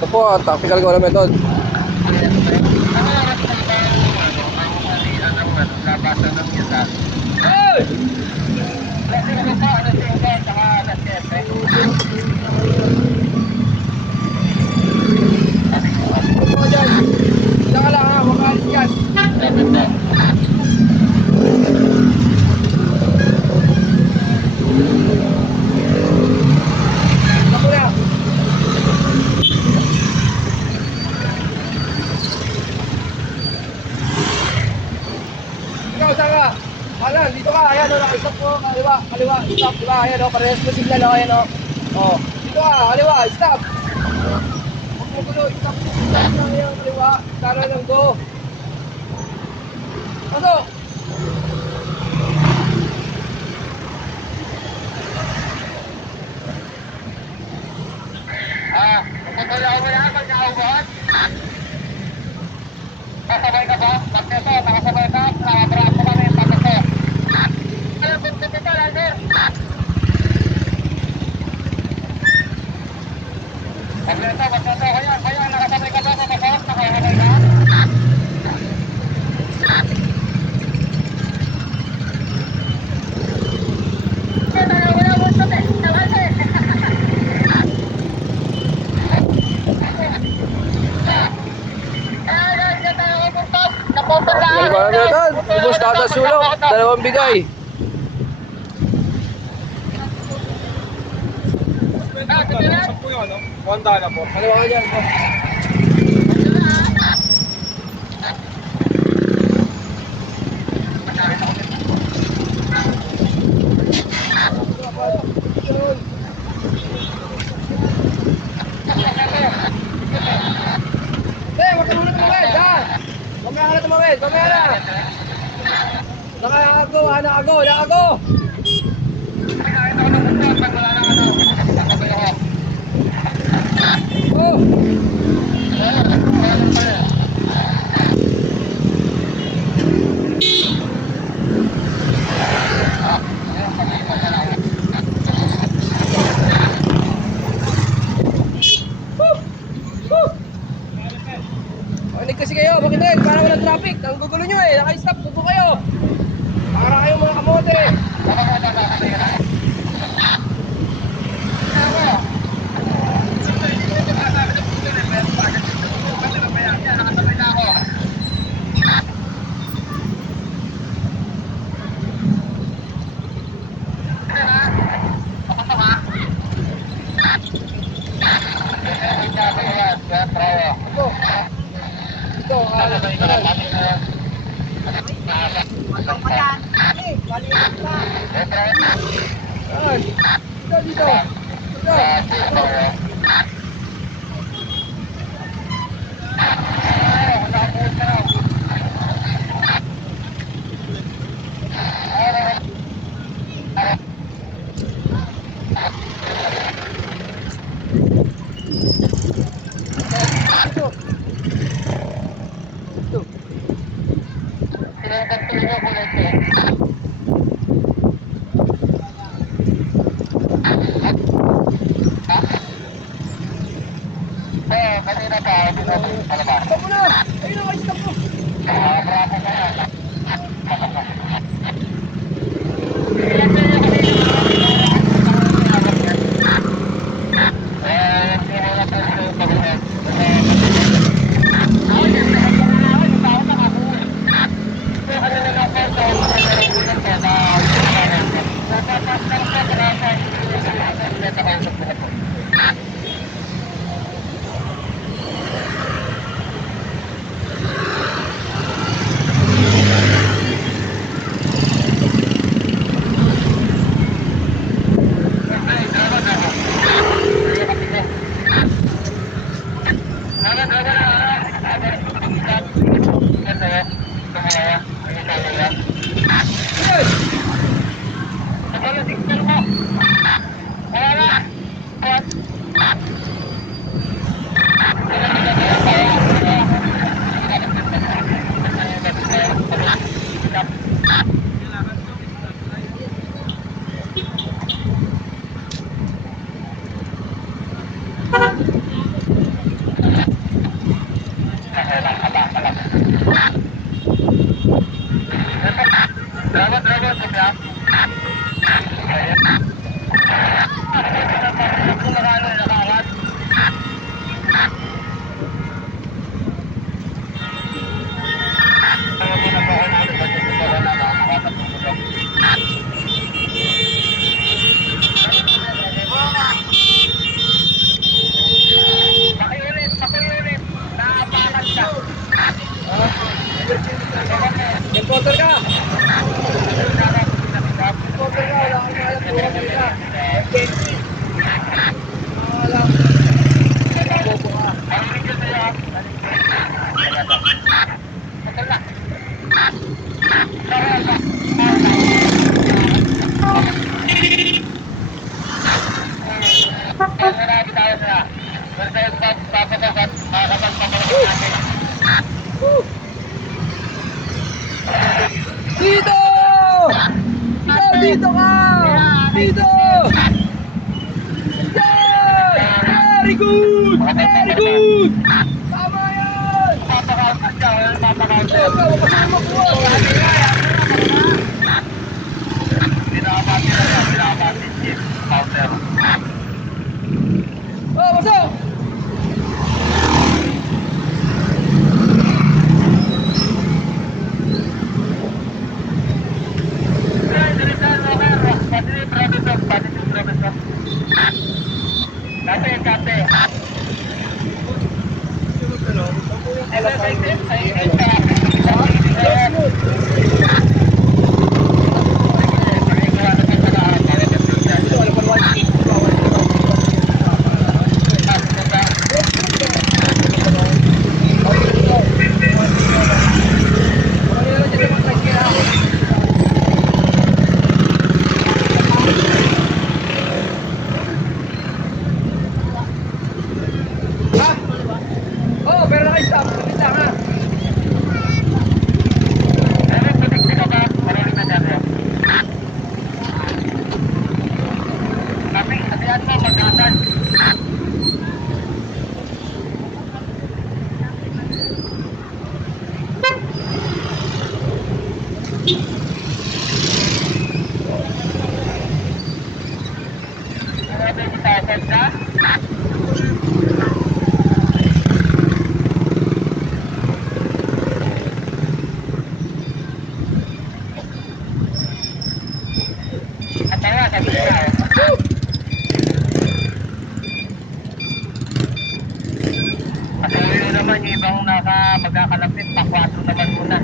Ito po, tactical goal method. Diyan ka lang ha, huwag ka alis yan. Ako na. Ikaw, saan ka? Ayan, dito ka, ayan o, stop po, kaliwa, kaliwa, stop, diba, ayan o, parehas mo signal o, ayan o. O, dito ka, kaliwa, stop. Huwag mo gulo, stop, stop lang ayan, kaliwa, tara lang, go. Pasok! Pagkakala mo yan, pagkakaubat. Nakasabay ka ba? Pagkato, nakasabay ka, nakabraso kami, pagkato. Alam kung ito, Lander. Pagkato, kaya, nakasabay ka ba, nakasabay, nakasabay ka? Tactical goal method. Ubus kata sulok, 2 bigay. Honda na po. Kaliwa ka dyan po. Huwag ka muna tumawid, ha? Huwag ka muna tumawid, mamaya na. Nakakago, nakago. Oh! Makinig kasi kayo, makinig, para walang traffic. Ang gugulo nyo eh, naka-stop, bubo kayo. Para kayong mga kamote. Dito. Stop mo na! Ayun na, stop mo! Very good! Very good! Tama yan! Ikaw, kasama ko. Oh, pasok! Oh, pero naka-stop. Kapit lang, ha? Naman yung ibang magkakalapit, pa-4 naman muna.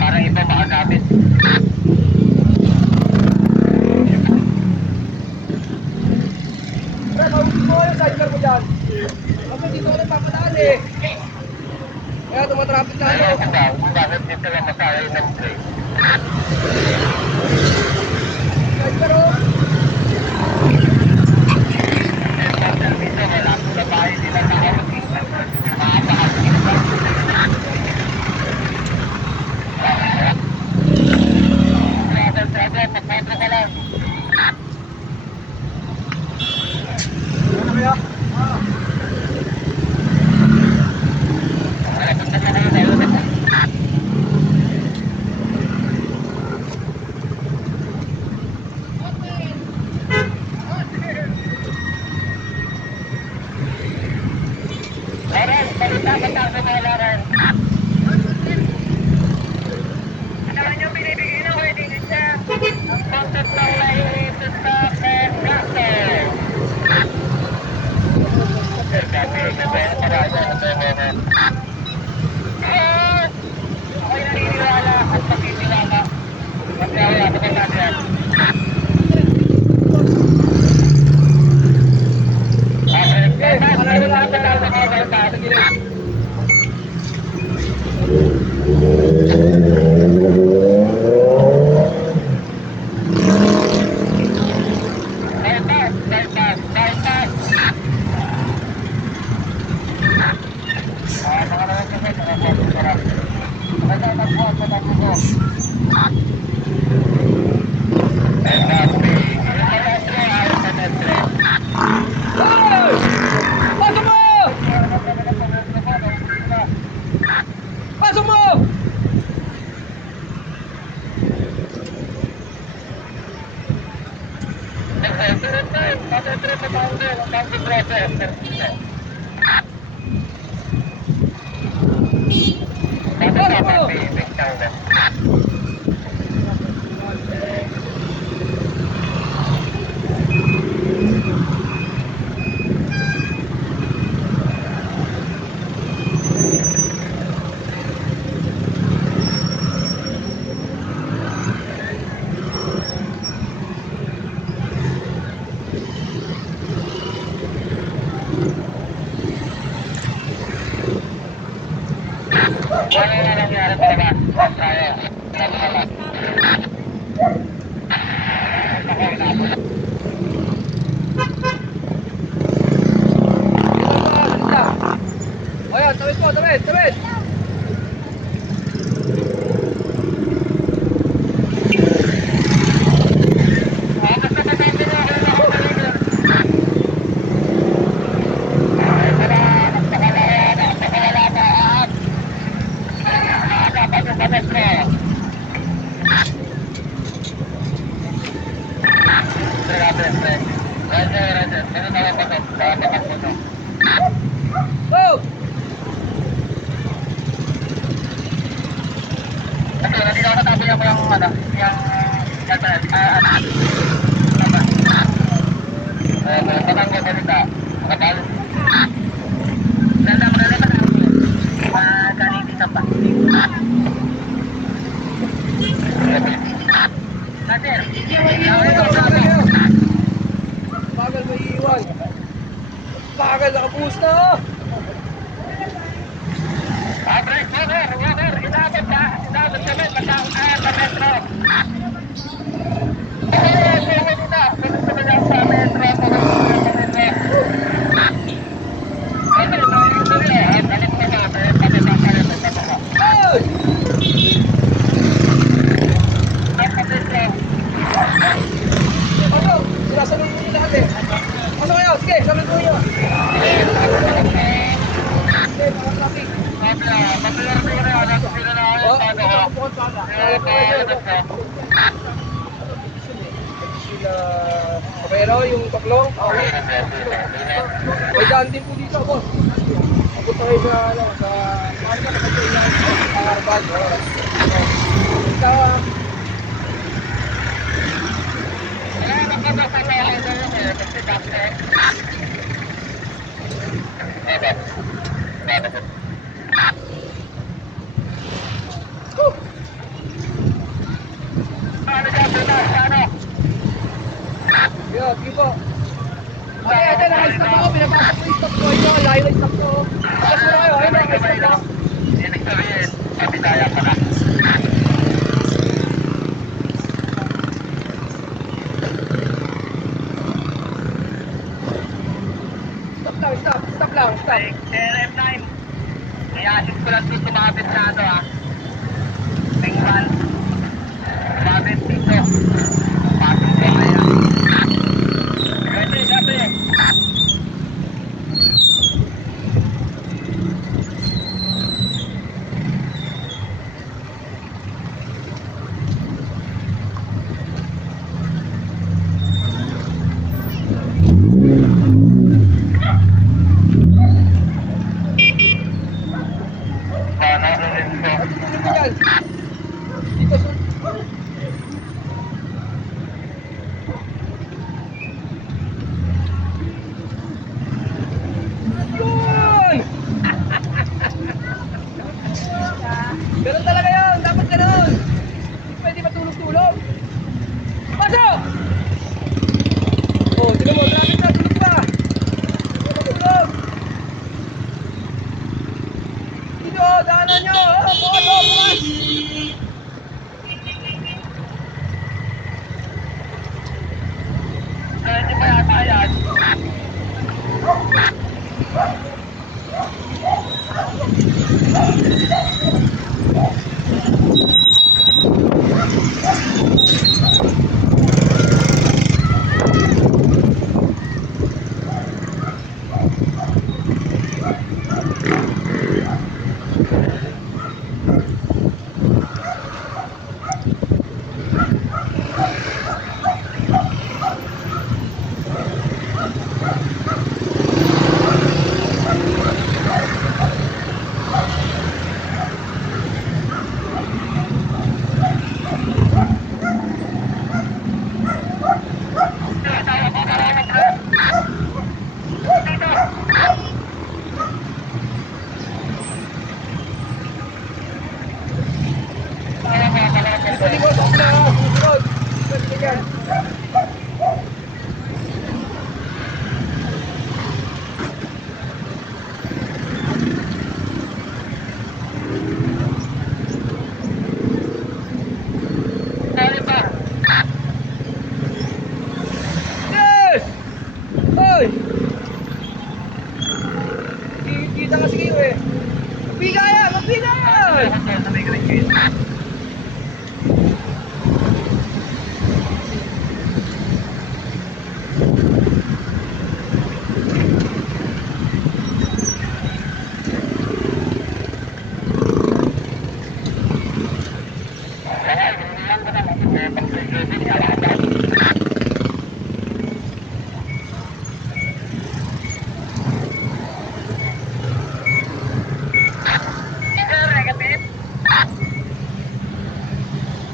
Parang iba makagamit. Pre, kausap mo yung sidecar mo dyan. Kasi dito ko nagpapadaan eh. Kaya tumatraffic na Kaya ano. ikaw, bakit dito lang masaya ng brake? Sidecar oh. Eh, total dito, wala po na bahay nila na ako. Makapakasing ba? Magpapro ka lang. Ano kaya? Punta ka na kayo. Laren, salita ka tayo sa mga Laren. Ano man yung binibigay na wedding siya? Ang concept ng lahirit sa Pengaso. Dati, nagbayang parada ng Behoren. Ako'y naniniwala at pakiniwala. Magkaya, ano ba natin? Okay, malayo lang ang tala sa mga bata. Sa gilid. Bypass, bypass, bypass. Mga naman kasi, mga buwan ko rin. Maganda nagbuhat sa tapo ko. Hoy! Pasok mo! Pasok mo! Ano na nangyari talaga? Kaya, salamat. Ayan, tawid mo, tawid, tawid. yung ano, yung Batang Gabalita. Kapal. Dadang na naman ako. Kanina pa. Nader. Bagal may iwan. Bagal, nakabuhos na. Break, water. Inabot ka. Inabot kami. Matawag sa metro. Ay! Ano? Sinasalong mo nila ate. Ano kayo? Sige, salong mo nyo. Sige, mga traffic. Oh, bukod sana. Sila Pero yung taklong, okay. May daan din po dito, boss. Abot tayo sa, ano, sa marka na kasi ilan, sa Arbad. Sa, yeah, sige po. Okay, ate, naka-stop ako. Pinapasok ko yung stop ko. Ito, layo yung stop ko. Tapos mo na kayo. Ayun, naka-stop ako. Ibig sabihin, kapitaya ka na. Stop lang. RM9. I-assist ko lang dito sumabit sa ano Tingnan. Sumabit dito. Pasok ko kaya. Gabi. Dito sa... Yun! Ganun talaga yun. Dapat ganun. Hindi pwede matulog-tulog. Pasok! Oh, tignan mo. Traffic na. Tulog pa. Tulog. Dito, daanan nyo. Bukas. Hindi pa yata yan.